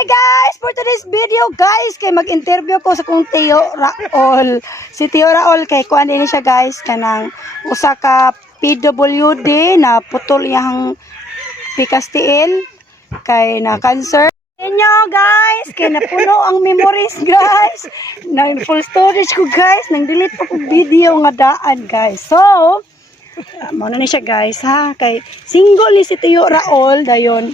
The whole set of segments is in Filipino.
Hi guys! For today's video guys, kay mag-interview ko sa kong Tio Raol. Si Tio Raol kay kuan din siya guys kanang usa ka PWD na putol iyang pikastiil kay na cancer. Inyo guys, kay napuno ang memories guys. Na full storage ko guys, nang delete pa ko video nga daan guys. So, muna ni siya guys ha, kay single ni si Tio Raol dayon.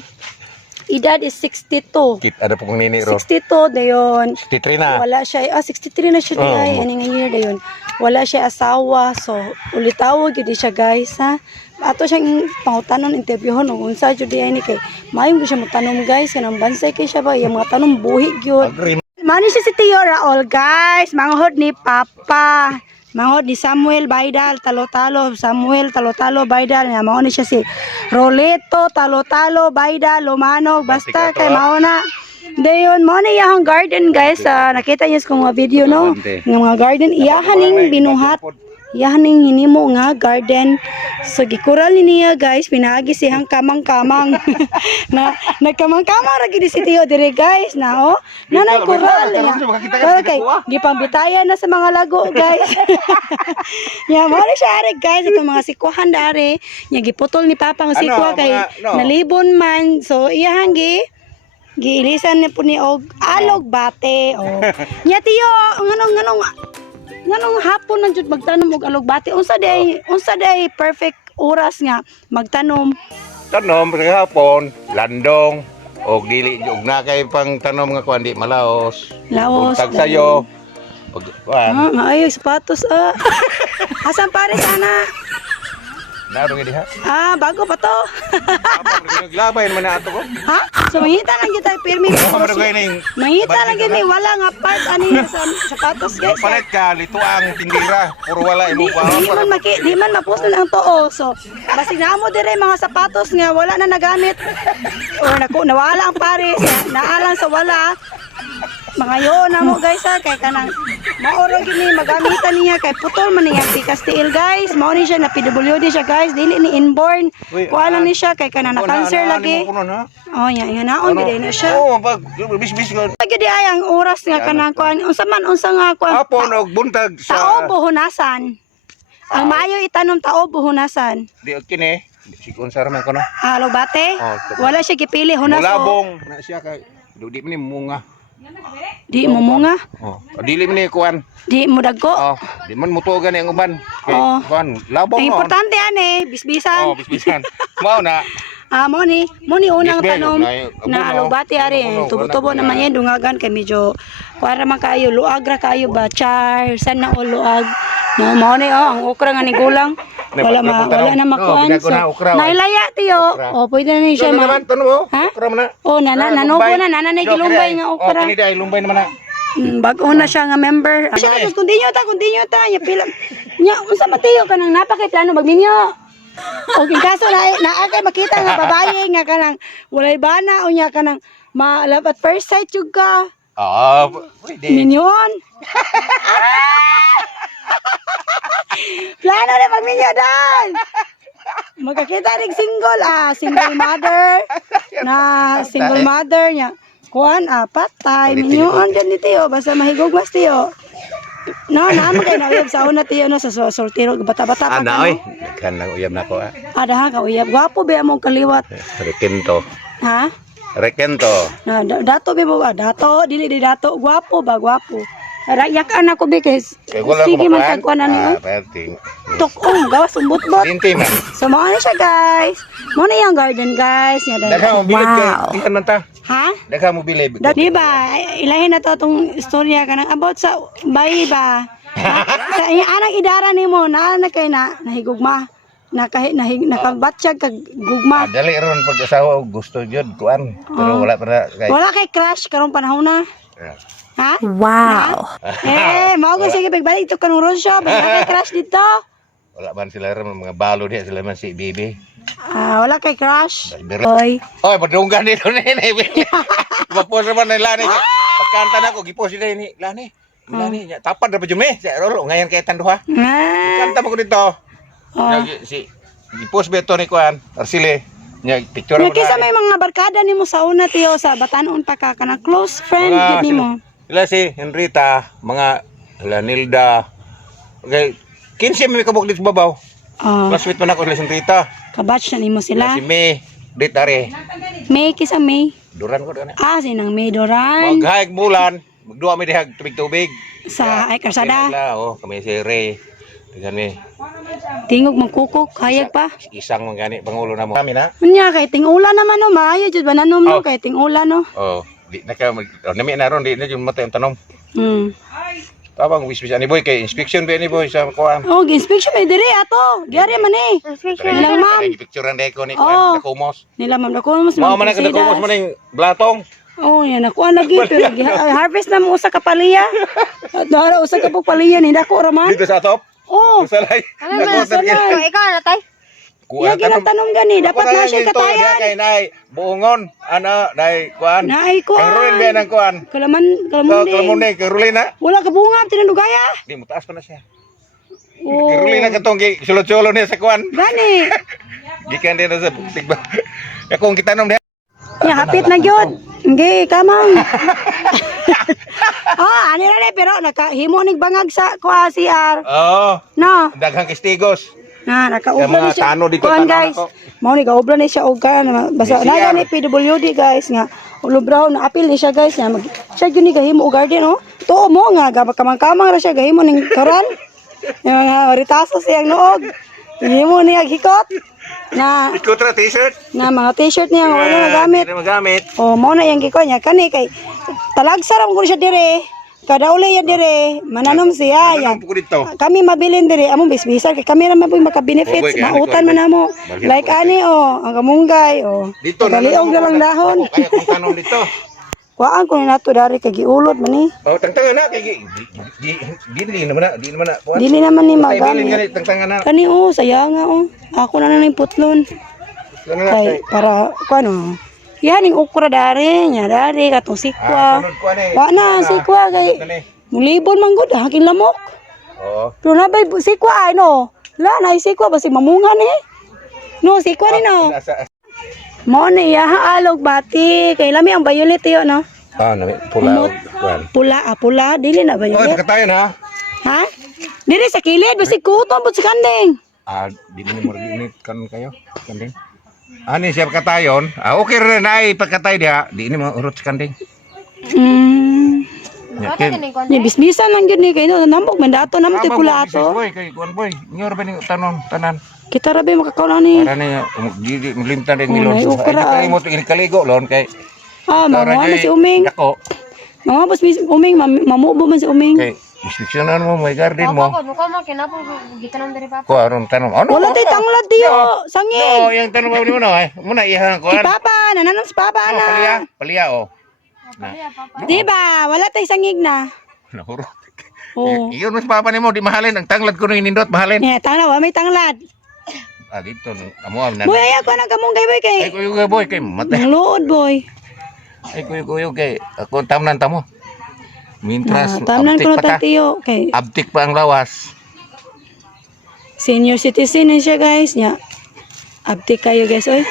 Edad is 62. Ada po kong nini ro. 62 dayon. 63 na. Wala siya, 63 na siya ay ani nga year dayon. Wala siya asawa, so ulitawag gid siya guys ha. Ato siyang pangutanon interviewon ug unsa jud ay ni kay maayong siya magtanom guys kanang bansay kay siya ba yung mga tanom buhi gyud. Mani siya si Tio Raol guys, manghod ni Papa. Mangod ni Samuel Baidal, Talo-Talo, Samuel Talo-Talo Baidal, nga mao ni siya si Roleto Talo-Talo Baidal, Lumanog, basta kay mao na. Dayon mao ni iyang garden guys, nakita niyo sa mga video no, nga mga garden iyahan ning binuhat. Iyahan ning hinimo nga garden. So gikural ni niya guys, pinaagi siyang kamang-kamang. na nagkamang-kamang ra gid si Tio dire guys na oh. Nanay kural niya. Okay, gipangbitayan na sa mga lago guys. Ya mo siya ari guys itong mga sikuhan dare. Nya giputol ni Papa ang sikwa kay nalibon man. So iyahan giilisan ni po ni og alog bate oh. Nya Tio nganong hapon nang jud magtanom og alugbati unsa day perfect oras nga magtanom Tanom sa hapon, landong og dili og na kay pang tanom nga kuan di malaos. laos Tag sayo. Og kuan. maayo sapatos asan pare sana Naaro gid ha. bago pa to Naglabay man na ato ko. ha so mangita lang kita pirmi Mamaragay na yung mangita lang gid wala nga part ani sa sapatos guys palit ka lituang tindira puro wala imo pa. di man mapusol ang too. So, basig na mo dire mga sapatos nga wala na nagamit or nawala ang pares, naalang sa wala. Mga yun na mo guys ha, kay kanang maoro gini magamitan niya kay putol man niya pikastiil guys. Mao ni siya na PWD siya guys, dili ni inborn. Kuha lang ni siya kay kanang na cancer lagi. Oh, ya naon gid na siya. Oh, pag bis ko. Gid ay ang oras nga kanang kuan unsa nga kuan. Hapon og buntag sa Tao buhunasan. Ang maayo itanom tao buhunasan. Di kini sikon sa man kono. Alugbate? Wala siya gipili hunas o. Mulabong na siya kay di man ni munga. Di mo munga. Oh, dili man ni kuan. Di mo dagko. Oh, di man mutugan ang uban. Kay kuan labong Ang mo. importante ane, bisbisan. Oh, bisbisan. Mao na. Mo ni unang Bisbel, tanom abo na na. alugbate ari. Tubo-tubo naman yan dungagan kay medyo kuan man kayo luag ra kayo ba char san na luag. No, mao ni ang okra nga ni gulang. Wala na makuan. Nailaya Tio. Oh, pwede na ni siya naman tanong mo. Okra man na. Oh, nanubo na nanay gilumbay nga okra. Oh, kini dai lumbay naman na. Bago na siya nga member. Siya continue ta. Ya pila. Nya unsa ba Tio kanang napakiplano magminyo? Okay, kaso na kay makita nga babae nga kanang walay bana o nya kanang love at first sight jud ka. Pwede. Minyon. Plano na magminyo dan. Magkakita ring single mother nya. Kuan patay minyon din ni Tio basta mahigog mas Tio. No, naman kayo nauyab sa una Tio no sa sortiro bata-bata pa ka. Oy, kan lang uyab nako Ada ka uyab. Gwapo ba among kaliwat? Rekento. Ha? Rekento. Na dato ba mo dato dili di dato gwapo ba gwapo. Rayakan ako be kay sige man tagkuan ani. Tukong gawas umbot-bot. Tinti man. So mao na siya guys. Mao na yung garden guys. Daghan mo bilib kay dihan man ta. Ha? Daghan mo bilib. Di ba? Ilahin na to itong istorya ka ng about sa bayi ba? Sa anang idara ni mo na kay nahigugma. Nakabatsyag kag gugma. Dali ron pag asawa gusto jud kuan. Pero wala pa na kay. Wala kay crush karong panahon na. Ha? Wow. Mao ko sige pagbalik to kanang Rosyo, wala kay crush dito. Wala man sila ron mga balo diha sila man si Bibi. Wala kay crush. Oy, padunggan dito ni. Mapos man ni Lani. Pagkanta na ko gipost sila ni Lani. Lani, tapad ra pa jud me. Sa rolo ngayon kay tanduha. Kanta mo ko dito. Si gipost beto ni kuan, Arsile. Nya picture Nga mo kisa na. may mga barkada nimo sa una tiyo sa batanon pa ka kana close friend Mga gid nimo. Sila si Henrita, mga Lanilda. Okay, 15 may kabuk dito sa babaw. Oh, Classmate man ako sila si Henrita. kabatch na nimo Sila sila. si May, date are. May kisa May. Duran ko na. Ah, sinang May Doran. Maghayag bulan, magduwa mi dihag tubig-tubig. Sa ay karsada. Oh, kami si Ray. Tigan mi. Tingog magkukok, hayag pa. Isang mga gani pangulo na mo. Kami na. Unya kay tingula naman no, maayo jud bananom no Oh. kay tingula no. Oh, di na ka nami na ron di na jud matay ang tanom. Hmm. Tabang wish ani boy kay inspection ba ni boy sa kuan. Oh, inspection may dire ato. Gyari man eh. Nilang ma'am. Picturean dai ko ni Oh. kuan sa kumos. Nila ma'am dako mas Mao man ka kumos man ning blatong. Oh, yan ako lagi pero harvest na mo usa ka paliya. At nara usa ka pug paliya ni dako ra man. Dito sa top. Oh, Salay. Ano man sa ikaw na tay? ya ginatanom gani dapat na siya katayan. Kay nay buongon ana nay kuan. Naay ko. Ang ruin ba nang kuan? Kalaman, kalamundi. Kalamune kay Rulina. Wala ka bunga tinandugaya. Di mo taas pa na siya. Oh. Kay Rulina katong sulod-sulod niya sa kuan. Gani. Gikan din na sa tigba. Akong kitanom niya. Ya hapit na gyud. Ngi kamang. Ani na pero nakahimo ning bangag sa kuha CR. Oh, No. daghang kistigos. Na nakaubra Yung mga ni siya. tano dito, Kuhaan, tano guys. ako. Mao ni kaubra ni siya og kana basta May na CR. gani PWD guys nga ulubraw na apil ni siya guys nga mag siya gyud ni gahimo og garden oh. Tuo mo nga kamang-kamang ra siya gahimo ning karan. Yung mga ritaso siyang noog. Gahimo niya hikot na Ikutra t-shirt. mga t-shirt niya nga wala na gamit. Hindi na magamit. Oh, mao na yang giko niya kani kay talagsa ra mo siya dire. Kada uli yan dire, mananom siya yan. Ano po dito? Kami mabilin dire, among bisbisan kay kami ra man po maka-benefits, Oboy, kaya mautan man namo. Bagay Like po. ani oh, ang kamunggay oh. Dito Kaliog na lang dahon. Kaya kung tanong dito. Kuhaan ko ni nato dari kay giulot man ni. Oh, tangtangan na kay di naman na, di naman na. Kuan. Dili naman ni Ay, bilin magamit. gani tangtangan na. Kani oh, sayang nga oh. Ako na lang putlon. Ano na Kay para kuano. Yan ning ukra dari nya dari katong sikwa. sunod kuan eh. Wa na sikwa kay Gani. mulibon man gud hakin lamok. Oh. Pero nabay sikwa ay no. La na sikwa basi mamungan eh. No, sikwa ni no. Asa Mo ni ya alog bati kay lami ang violet yo no. na pula kuan. Pula dili na Oh, violet. katayon ha. Ha? Dili sa kilid basi kuton pud sa kandeng. Ah, di mo marginit kan kayo. Kanding. Ani siya katayon. Ah, okay rin ay pagkatay dia. Di ini mo urot sa kanding. Ate ni kon. Ni bisbisan lang gyud ni kay no nambok man dato namo ti pula ato. Boy, kay kuan boy. Nyor ba ni tanan. Kita ra ba makakaw ni. Para ni limtan din Oh, milon. nay, ukra, Ay, mo tingin kaligo lon kay. Ah, mamo na si Uming. Ako. Mga bas Uming mamubo man si Uming. Kay inspeksyonan mo may garden mo. Papa ko nuko mo kinapo gitanom diri papa. Ko aron tanom. Ano? Wala tay tanglad tiyo, No, sangig. yang tanom mo mo ay. Muna ihang Si kuan. Papa, nananon si Papa Oh, na. palia oh. Papa papa. Di ba? Wala tay sangig na. Nahuro. Oh. Iyon mas papa nimo di mahalin ang tanglad ko nung inindot mahalin. Yeah, tangla, wa may tanglad. Ah, dito amo na. Boy, ayaw ko na kamunggay boy kay. Ay kuyo boy kay matay. Ang luod boy. Ay kuyo kay ako tamnan tamo. Mintras Tamnan ko na pa ta. tiyo kay Abtik pa ang lawas. senior citizen na siya guys. Nya. Abtik kayo guys oy.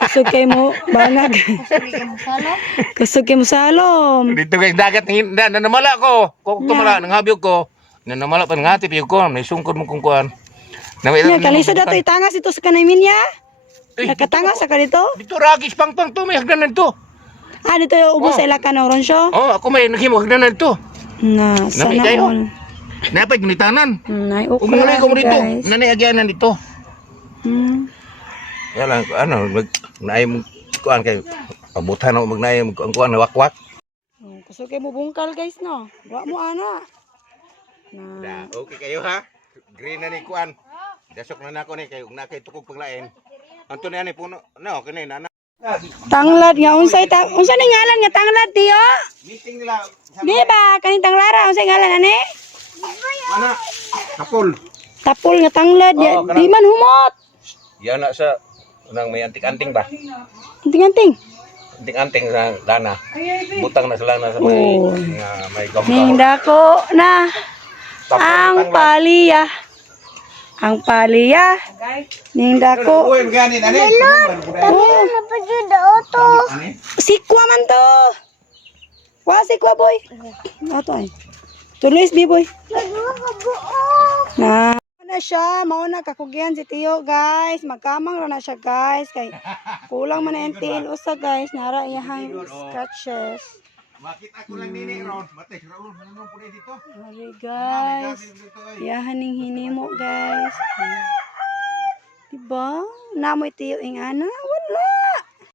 Kusog kayo mo bangag. Sabi ka mo salo. Kusog kayo mo salom. Dito kay dagat na namala ko. Kung tumala nang habyog ko. Na namala pa ngati piyog ko, may sungkod mo kung kuan. Nya kalisa dato itangas ito sa kanaymin niya. Nakatangas sa kanito. Dito ragis pang to may hagdanan to. Ah, dito yung ubos sa ilaka ng Ronsyo. Oh, ako may naghimo hagdanan to. Na, Nami sana kayo? all. Napay gunitanan. Nay, Kung nanay ko mo dito, guys. nanay agyanan dito. Hmm. Kaya lang, ano, naay mo kuan kay pabutan ako magnaay mo kuan na wakwak. Oh, kusog kayo mo bungkal guys no. Wa mo ana. Na. Okay kayo ha. Green na ni kuan. Dasok na nako ni kay ug na kay tukog paglain. Anto ni ani puno. No, kani na. Tanglad nga unsay unsa ni ngalan nga tanglad tiyo? Meeting nila. Di ba kaning tanglara unsay ngalan ani? Ana. Kapul. Tapol nga tanglad ya, Oo, di man humot. Yan na sa unang may antik-anting ba? Anting-anting. Anting-anting sa lana. Butang na sa lana sa may Oh. may gambaw. Ning dako na Tapos ang tanglad. paliya. Ang paliya. Ning dako. Uy, gani na ni. Oh, sikwa man to. Wa sikwa boy. Ato ay. Tuloy di boy. Na siya, mauna kakugyan si Tiyo guys. Magkamang ra na siya guys. Kay kulang man na yung tiil usa guys. Nara iyahang scratches. Makita ko lang nini ron. Matay, Raul, manunong po na dito. Sorry guys. Iyahan ning hinimo guys. Diba? Namoy Tiyo ing ana.